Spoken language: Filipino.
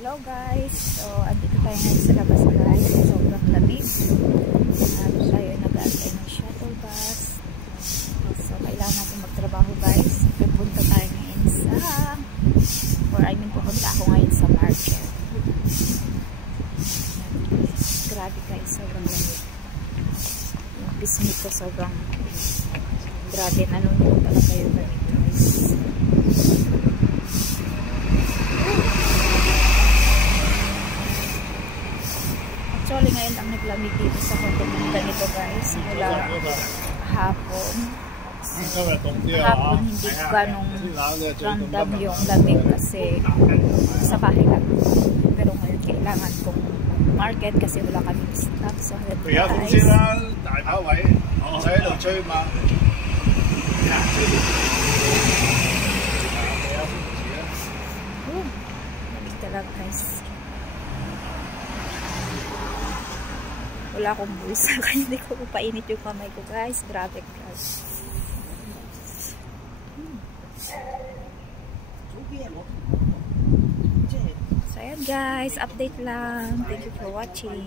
Hello guys, so andito tayo ngayon sa labas guys, sobrang lamig at tayo nag-aantay ng shuttle bus, so kailangan natin magtrabaho guys. Pupunta tayo ngayon pupunta ako ngayon sa market. Grabe guys, sobrang lamig, yung pisngi ko sobrang grabe, nanonood talaga yung lamig guys. Actually, ngayon lang naglamig dito sa kontinenta nito guys. Mula hapon. Hapon hindi ganong ramdam yung lamig kasi sa bahay lang. Pero ngayon kailangan kong market kasi wala kami stock. So guys. Lamig talaga guys. Wala akong bulsa kaya hindi ko painit yung kamay ko guys. Grabe guys. So ayan guys, update lang. Thank you for watching.